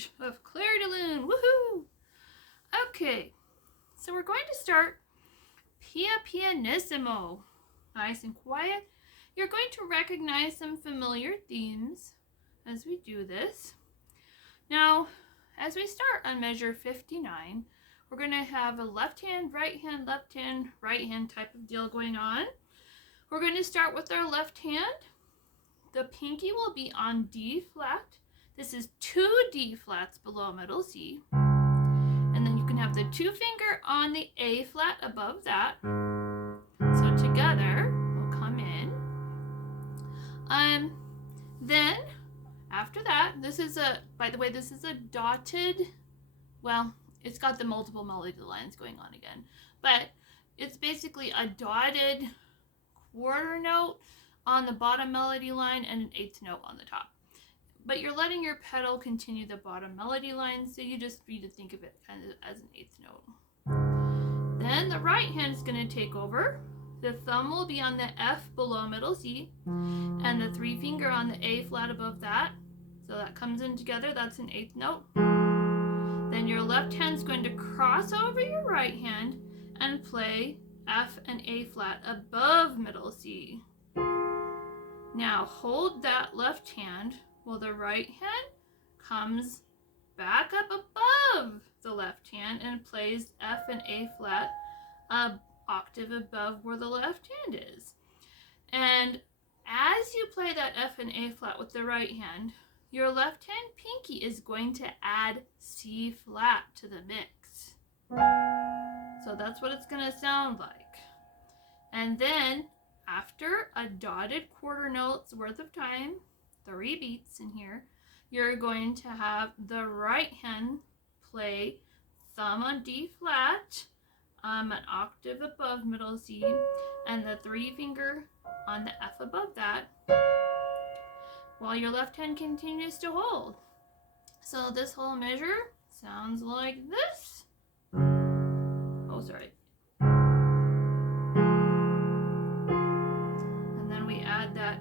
page of Clair de lune. Woohoo! Okay, so we're going to start pianissimo. Nice and quiet. You're going to recognize some familiar themes as we do this. Now, as we start on measure 59, we're going to have a left hand, right hand type of deal going on. We're going to start with our left hand. The pinky will be on D flat. This is 2 D flats below middle C. And then you can have the 2 finger on the A flat above that. So together, we'll come in. Then, after that, this is by the way, this is a dotted, well, it's got the multiple melody lines going on again, but it's basically a dotted quarter note on the bottom melody line and an 8th note on the top. But you're letting your pedal continue the bottom melody line, so you just need to think of it kind of as an 8th note. Then the right hand is going to take over. The thumb will be on the F below middle C, and the 3 finger on the A flat above that. So that comes in together, that's an 8th note. Then your left hand is going to cross over your right hand and play F and A flat above middle C. Now hold that left hand while the right hand comes back up above the left hand and plays F and A flat an octave above where the left hand is. And as you play that F and A flat with the right hand, your left hand pinky is going to add C flat to the mix. So that's what it's going to sound like. And then after a dotted quarter note's worth of time, 3 beats in here, you're going to have the right hand play thumb on D flat, an octave above middle C, and the 3 finger on the F above that, while your left hand continues to hold. So this whole measure sounds like this. Oh, sorry. And then we add that.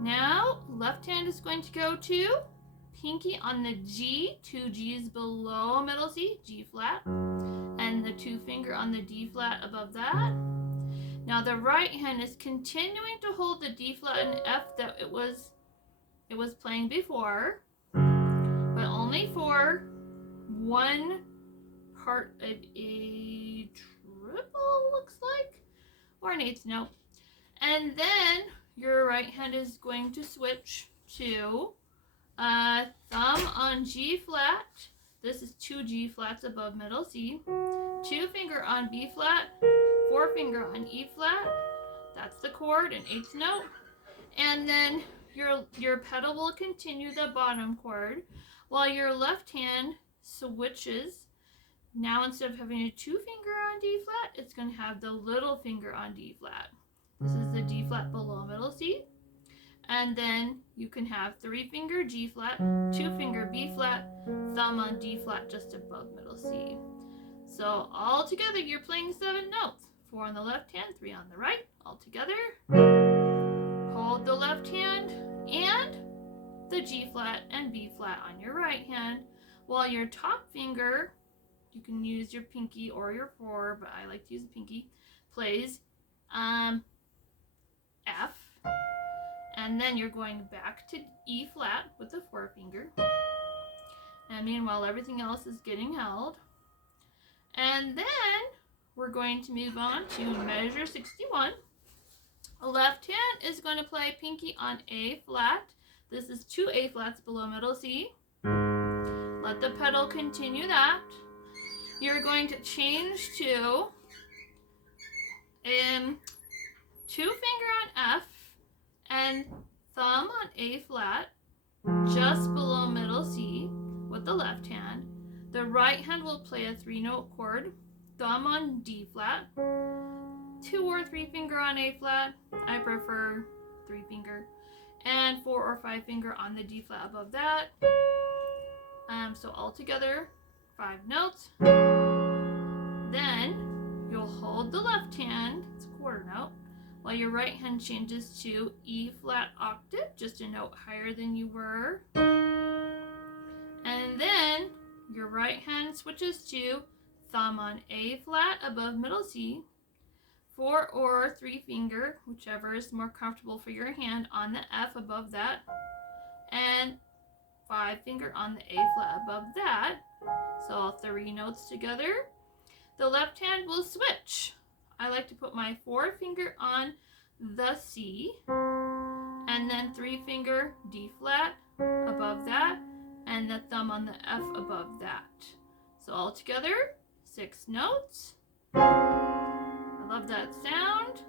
Now, left hand is going to go to pinky on the G, 2 G's below middle C, G flat, and the 2 finger on the D flat above that. Now the right hand is continuing to hold the D flat and F that it was playing before, but only for one part of a triple, looks like, or an 8th note. And then your right hand is going to switch to thumb on G flat. This is 2 G flats above middle C. 2 finger on B flat. 4 finger on E flat. That's the chord, an 8th note. And then your pedal will continue the bottom chord while your left hand switches. Now instead of having a 2 finger on D flat, it's going to have the little finger on D flat. This is the D flat below middle C. And then you can have 3 finger G flat, 2 finger B flat, thumb on D flat just above middle C. So all together you're playing 7 notes. 4 on the left hand, 3 on the right, all together. Hold the left hand and the G flat and B flat on your right hand, while your top finger, you can use your pinky or your 4, but I like to use the pinky, plays F, and then you're going back to E flat with the 4 finger, and meanwhile everything else is getting held. And then we're going to move on to measure 61. Left hand is going to play pinky on A flat. This is 2 A flats below middle C. Let the pedal continue that. You're going to change to 2 finger on F and thumb on A flat just below middle C with the left hand. The right hand will play a 3-note chord, thumb on D flat, 2 or 3 finger on A flat, I prefer 3 finger, and 4 or 5 finger on the D flat above that. So all together, 5 notes. Then you'll hold the left hand, it's a quarter note, while your right hand changes to E flat octave, just a note higher than you were. And then your right hand switches to thumb on A flat above middle C, 4 or 3 finger, whichever is more comfortable for your hand, on the F above that, and 5 finger on the A flat above that. So all 3 notes together. The left hand will switch. I like to put my 4 finger on the C, and then 3 finger D flat above that, and the thumb on the F above that. So all together, 6 notes. I love that sound.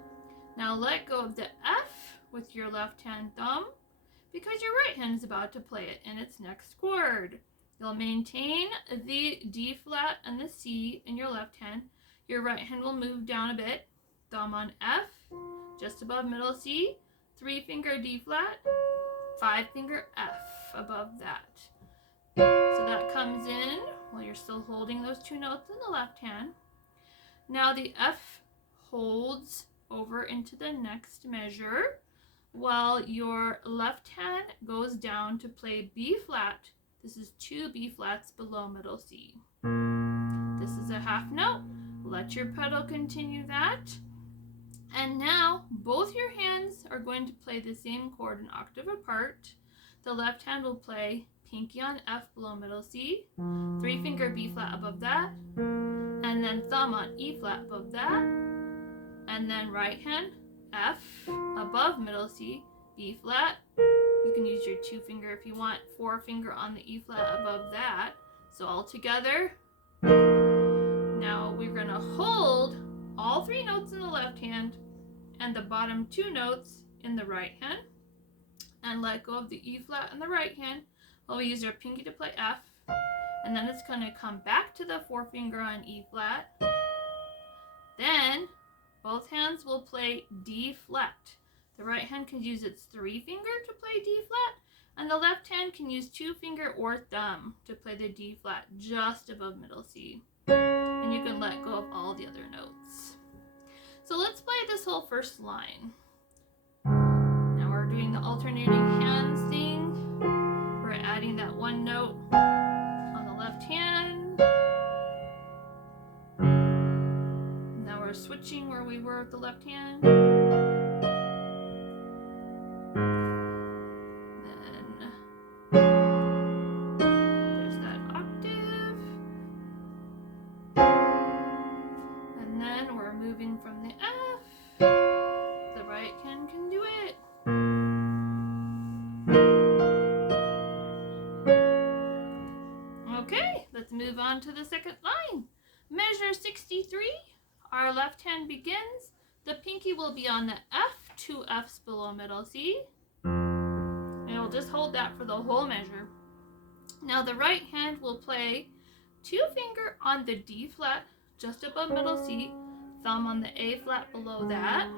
Now let go of the F with your left hand thumb, because your right hand is about to play it in its next chord. You'll maintain the D flat and the C in your left hand. Your right hand will move down a bit. Thumb on F, just above middle C, 3 finger D flat, 5 finger F above that. So that comes in while you're still holding those 2 notes in the left hand. Now the F holds over into the next measure, while your left hand goes down to play B flat. This is 2 B flats below middle C. This is a half note. Let your pedal continue that. And now both your hands are going to play the same chord an octave apart. The left hand will play pinky on F below middle C, 3 finger B flat above that, and then thumb on E flat above that, and then right hand F above middle C, B flat. You can use your 2 finger if you want, 4 finger on the E flat above that. So all together. Now we're going to hold all 3 notes in the left hand and the bottom 2 notes in the right hand, and let go of the E flat in the right hand while we use our pinky to play F. And then it's going to come back to the 4 finger on E flat. Then both hands will play D flat. The right hand can use its 3 finger to play D flat, and the left hand can use 2 finger or thumb to play the D flat just above middle C. And you can let go of all the other notes. So let's play this whole first line. Now we're doing the alternating hands thing. We're adding that 1 note on the left hand. Now we're switching where we were with the left hand. Moving from the F, the right hand can do it. Okay, let's move on to the second line. Measure 63. Our left hand begins. The pinky will be on the F, 2 Fs below middle C. And we'll just hold that for the whole measure. Now the right hand will play 2 finger on the D flat, just above middle C, thumb on the A flat below that,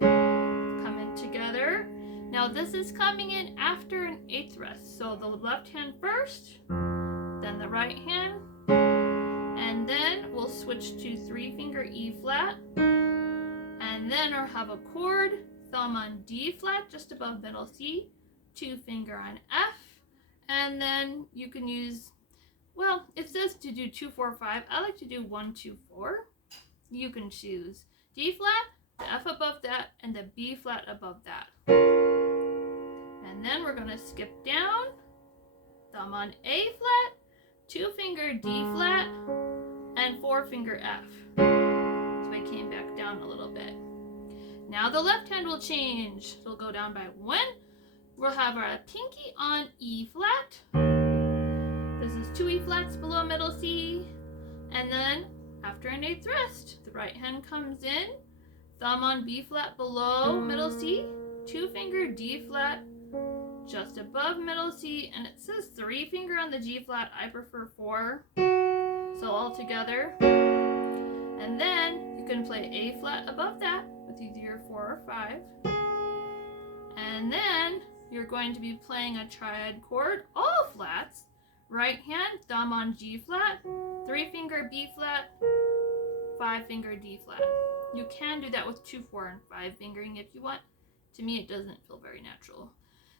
coming together. Now this is coming in after an 8th rest, so the left hand first, then the right hand, and then we'll switch to 3 finger E flat, and then we'll have a chord, thumb on D flat just above middle C, 2 finger on F, and then you can use, well, it says to do 2, 4, 5. I like to do 1, 2, 4. You can choose D flat, the F above that, and the B flat above that. And then we're going to skip down, thumb on A flat, 2 finger D flat, and 4 finger F. So I came back down a little bit. Now the left hand will change. It'll go down by 1. We'll have our pinky on E flat. This is 2 E flats below middle C. And then after an 8th rest, the right hand comes in, thumb on B flat below middle C, 2 finger D flat just above middle C, and it says 3 finger on the G flat. I prefer 4. So all together. And then you can play A flat above that with either your 4 or 5. And then you're going to be playing a triad chord, all flats. Right hand, thumb on G flat, 3 finger B flat, 5 finger D flat. You can do that with 2, 4, and 5 fingering if you want. To me, it doesn't feel very natural.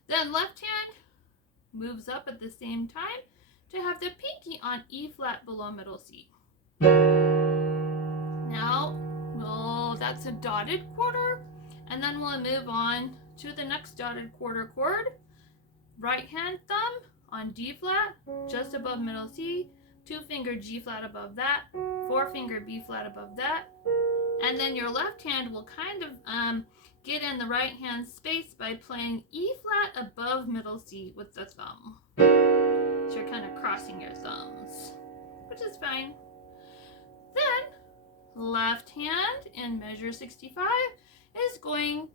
Then left hand moves up at the same time to have the pinky on E flat below middle C. Now, that's a dotted quarter, and then we'll move on to the next dotted quarter chord. Right hand thumb on D flat, just above middle C, 2 finger G flat above that, 4 finger B flat above that, and then your left hand will kind of get in the right hand space by playing E flat above middle C with the thumb. So you're kind of crossing your thumbs, which is fine. Then left hand in measure 65 is going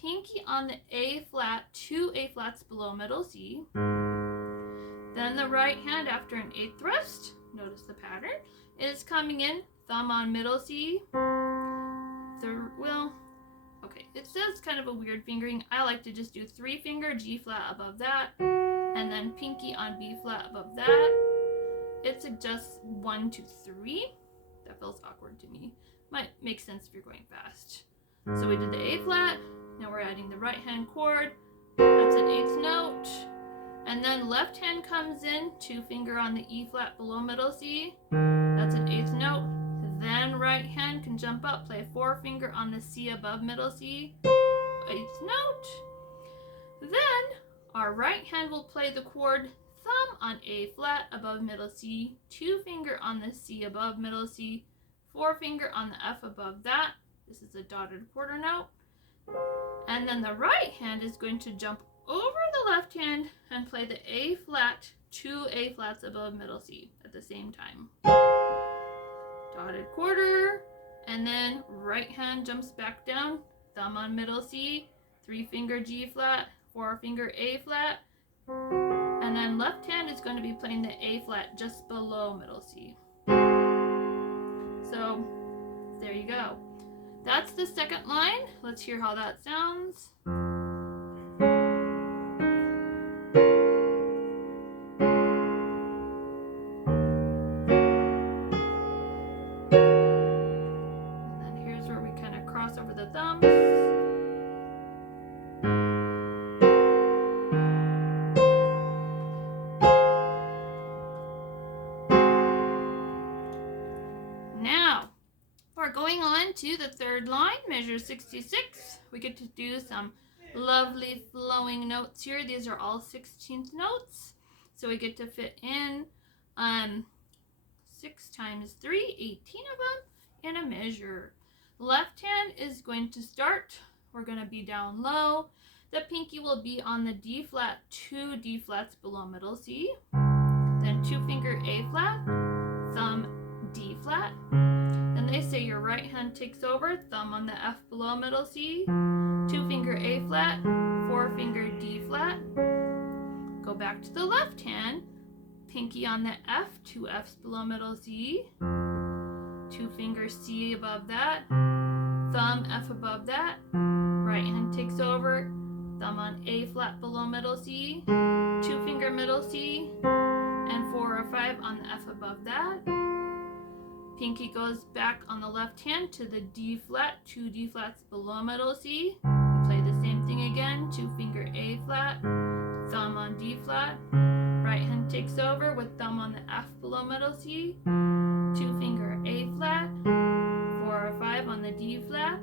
pinky on the A flat, 2 A flats below middle C. Then the right hand after an 8th thrust, notice the pattern, is coming in thumb on middle C. It says kind of a weird fingering. I like to just do 3 finger G flat above that, and then pinky on B flat above that. It suggests 1, 2, 3. That feels awkward to me. Might make sense if you're going fast. So we did the A flat. Now we're adding the right hand chord. That's an 8th note. And then left hand comes in, 2 finger on the E flat below middle C. That's an 8th note. Then right hand can jump up, play 4 finger on the C above middle C, 8th note. Then our right hand will play the chord thumb on A flat above middle C, 2 finger on the C above middle C, 4 finger on the F above that. This is a dotted quarter note. And then the right hand is going to jump over the left hand and play the A flat, 2 A flats above middle C at the same time. Dotted quarter, and then right hand jumps back down, thumb on middle C, 3 finger G flat, 4 finger A flat, and then left hand is going to be playing the A flat just below middle C. So there you go. That's the second line. Let's hear how that sounds. Over the thumbs. Now we're going on to the third line, measure 66. We get to do some lovely flowing notes here. These are all 16th notes, so we get to fit in 6 times 3, 18 of them in a measure. Left hand is going to start. We're going to be down low. The pinky will be on the D flat, 2 D flats below middle C. Then 2 finger A flat, thumb D flat. Then they say your right hand takes over, thumb on the F below middle C, 2 finger A flat, 4 finger D flat. Go back to the left hand, pinky on the F, 2 Fs below middle C. 2 finger C above that, thumb F above that, right hand takes over, thumb on A flat below middle C, 2 finger middle C, and 4 or 5 on the F above that. Pinky goes back on the left hand to the D flat, 2 D flats below middle C. We play the same thing again, 2 finger A flat, thumb on D flat, right hand takes over with thumb on the F below middle C, 2 finger A flat, 4 or 5 on the D flat.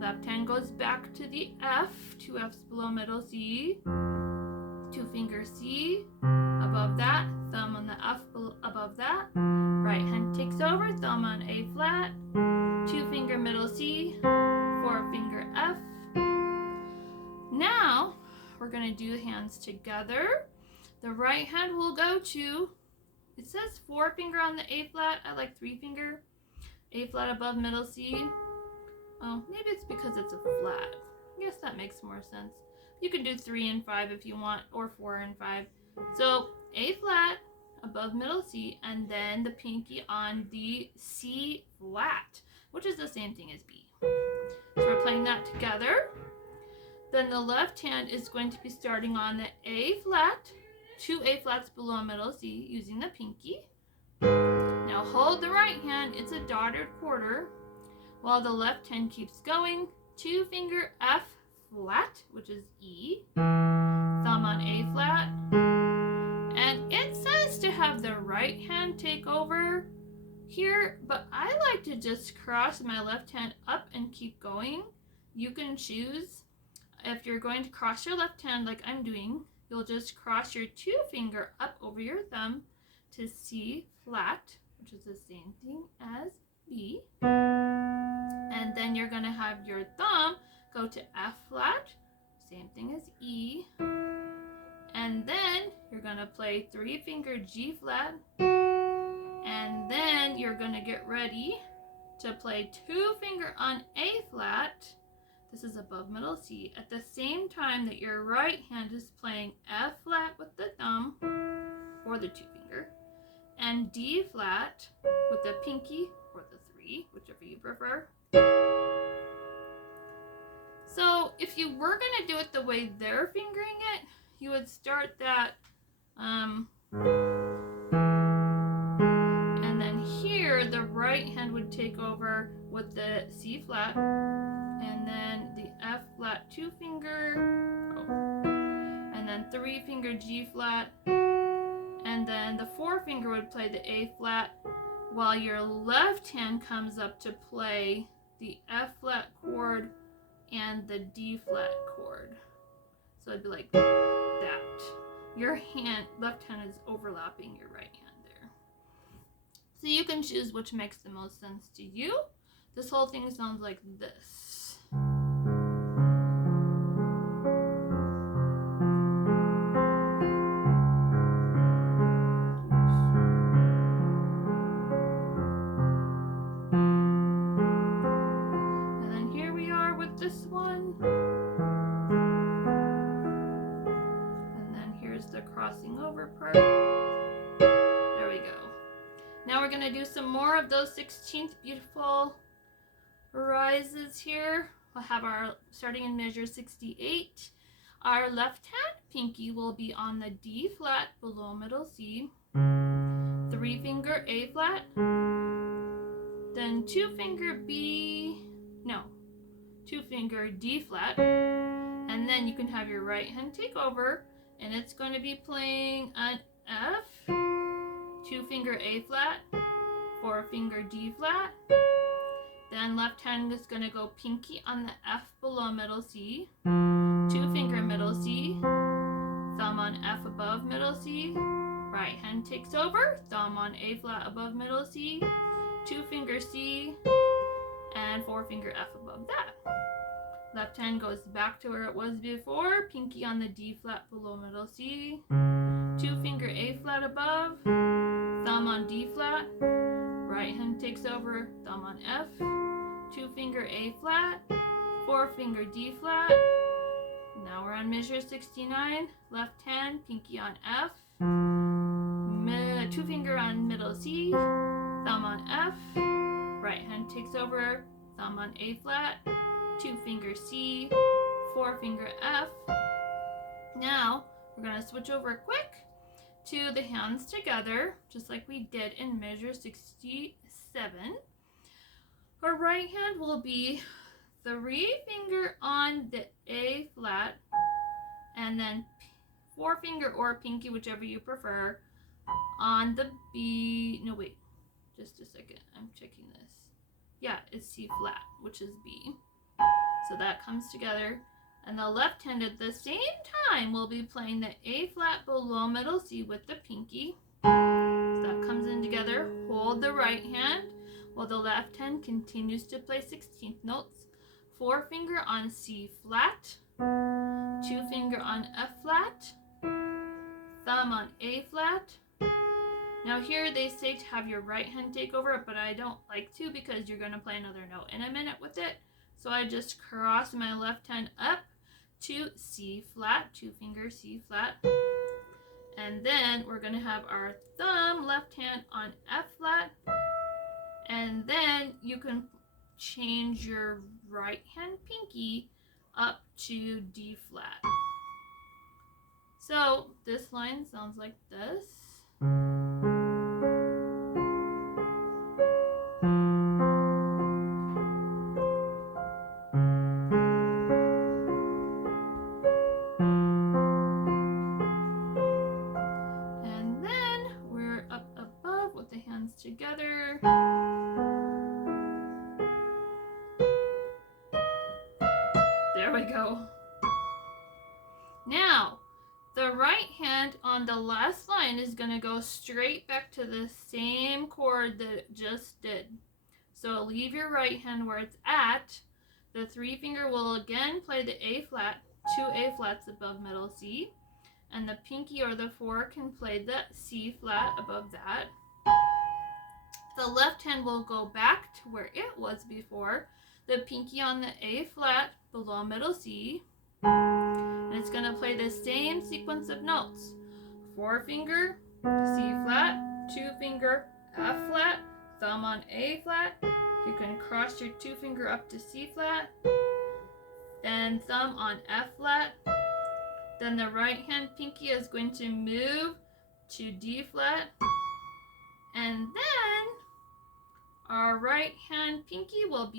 Left hand goes back to the F, 2 Fs below middle C, 2 finger C above that, thumb on the F above that. Right hand takes over, thumb on A flat, 2 finger middle C, 4 finger F. Now we're going to do hands together. The right hand will go to, it says 4 finger on the A flat. I like 3 finger. A flat above middle C. Oh, maybe it's because it's a flat. I guess that makes more sense. You can do 3 and 5 if you want, or 4 and 5. So A flat above middle C, and then the pinky on the C flat, which is the same thing as B. So we're playing that together. Then the left hand is going to be starting on the A flat, 2 A flats below middle C using the pinky. Now hold the right hand, it's a dotted quarter. while the left hand keeps going. 2-finger F flat, which is E, thumb on A flat, and it says to have the right hand take over here, but I like to just cross my left hand up and keep going. You can choose. If you're going to cross your left hand like I'm doing, you'll just cross your 2-finger up over your thumb to C flat, which is the same thing as B. And then you're going to have your thumb go to F flat, same thing as E. And then you're going to play 3-finger G flat. And then you're going to get ready to play 2-finger on A flat. This is above middle C, at the same time that your right hand is playing F flat with the thumb, or the 2-finger, and D flat with the pinky, or the 3, whichever you prefer. So if you were going to do it the way they're fingering it, you would start that, and then here the right hand would take over with the C flat, and then the F flat 2-finger, and then 3-finger G flat, and then the 4-finger would play the A flat, while your left hand comes up to play the F flat chord and the D flat chord. So it'd be like that. Your left hand is overlapping your right hand there. So you can choose which makes the most sense to you. This whole thing sounds like this. And then here we are with this one. And then here's the crossing over part. There we go. Now we're going to do some more of those 16th beautiful rises here. We'll have our, starting in measure 68, our left hand pinky will be on the D flat below middle C, 3-finger A flat, then 2-finger D flat, and then you can have your right hand take over, and it's going to be playing an F, 2-finger A flat, 4-finger D flat. Then left hand is going to go pinky on the F below middle C, 2-finger middle C, thumb on F above middle C, right hand takes over, thumb on A flat above middle C, 2-finger C, and 4-finger F above that. Left hand goes back to where it was before, pinky on the D flat below middle C, 2-finger A flat above, thumb on D flat, right hand takes over, thumb on F, 2-finger A flat, 4-finger D flat. Now we're on measure 69, left hand, pinky on F, 2-finger on middle C, thumb on F, right hand takes over, thumb on A flat, 2-finger C, 4-finger F. Now we're going to switch over quick to the hands together, just like we did in measure 67. Our right hand will be 3-finger on the A flat, and then 4-finger or pinky, whichever you prefer, on the B. No, wait, just a second. I'm checking this. Yeah, it's C flat, which is B. So that comes together. And the left hand at the same time will be playing the A flat below middle C with the pinky. So that comes in together. Hold the right hand while the left hand continues to play 16th notes. 4-finger on C flat, 2-finger on F flat, thumb on A flat. Now here they say to have your right hand take over, but I don't like to because you're going to play another note in a minute with it. So I just cross my left hand up to C flat, 2-finger C flat. And then we're going to have our thumb left hand on F flat. And then you can change your right hand pinky up to D flat. So this line sounds like this. Now, the right hand on the last line is going to go straight back to the same chord that it just did. So leave your right hand where it's at. The 3 finger will again play the A flat, 2 A flats above middle C, and the pinky or the 4 can play the C flat above that. The left hand will go back to where it was before, the pinky on the A flat below middle C, and it's going to play the same sequence of notes. 4 finger, C flat, 2 finger, F flat, thumb on A flat. You can cross your 2 finger up to C flat, then thumb on F flat. Then the right hand pinky is going to move to D flat, and then our right hand pinky will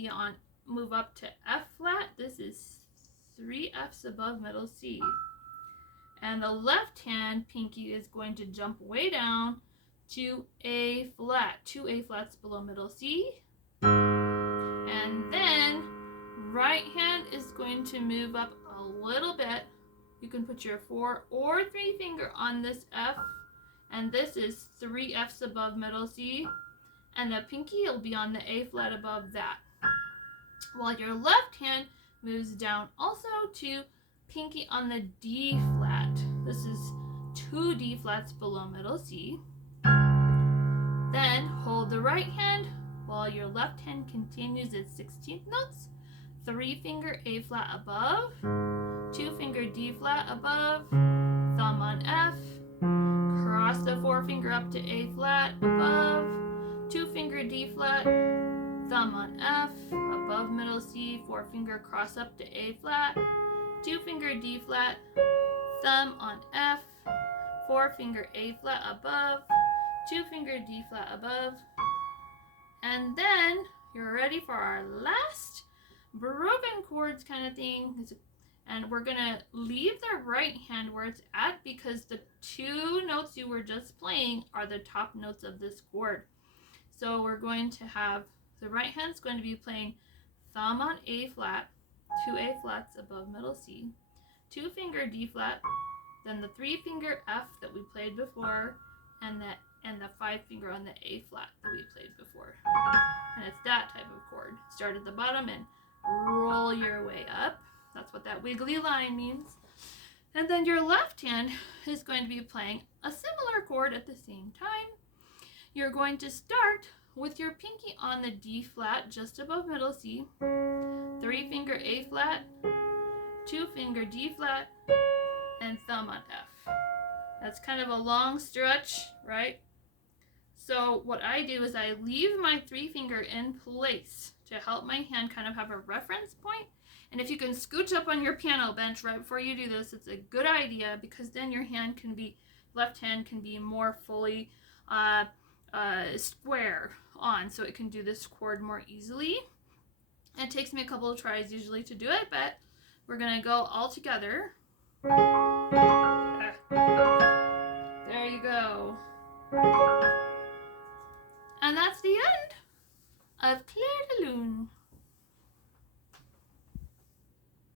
move up to F flat. This is 3 F's above middle C. And the left hand pinky is going to jump way down to A flat, 2 A flats below middle C. And then right hand is going to move up a little bit. You can put your 4 or 3 finger on this F, and this is 3 F's above middle C, and the pinky will be on the A flat above that. While your left hand moves down also to pinky on the D flat. This is 2 D flats below middle C. Then hold the right hand while your left hand continues its 16th notes. 3 finger A flat above, 2 finger D flat above, thumb on F, cross the 4 finger up to A flat above, 2 finger D flat, thumb on F, above middle C, 4 finger cross up to A flat, 2 finger D flat, thumb on F, 4 finger A flat above, 2 finger D flat above, and then you're ready for our last broken chords kind of thing. And we're gonna leave the right hand where it's at because the 2 notes you were just playing are the top notes of this chord. So we're going to have the right hand's going to be playing thumb on A flat, 2 A flats above middle C, 2 finger D flat, then the 3 finger F that we played before, and the 5 finger on the A flat that we played before. And it's that type of chord. Start at the bottom and roll your way up. That's what that wiggly line means. And then your left hand is going to be playing a similar chord at the same time. You're going to start with your pinky on the D flat just above middle C, 3 finger A flat, 2 finger D flat, and thumb on F. That's kind of a long stretch, right? So what I do is I leave my 3 finger in place to help my hand kind of have a reference point. And if you can scooch up on your piano bench right before you do this, it's a good idea because then your hand can be, left hand can be more fully square on, so it can do this chord more easily. It takes me a couple of tries usually to do it, but we're gonna go all together. There you go. And that's the end of Clair de Lune.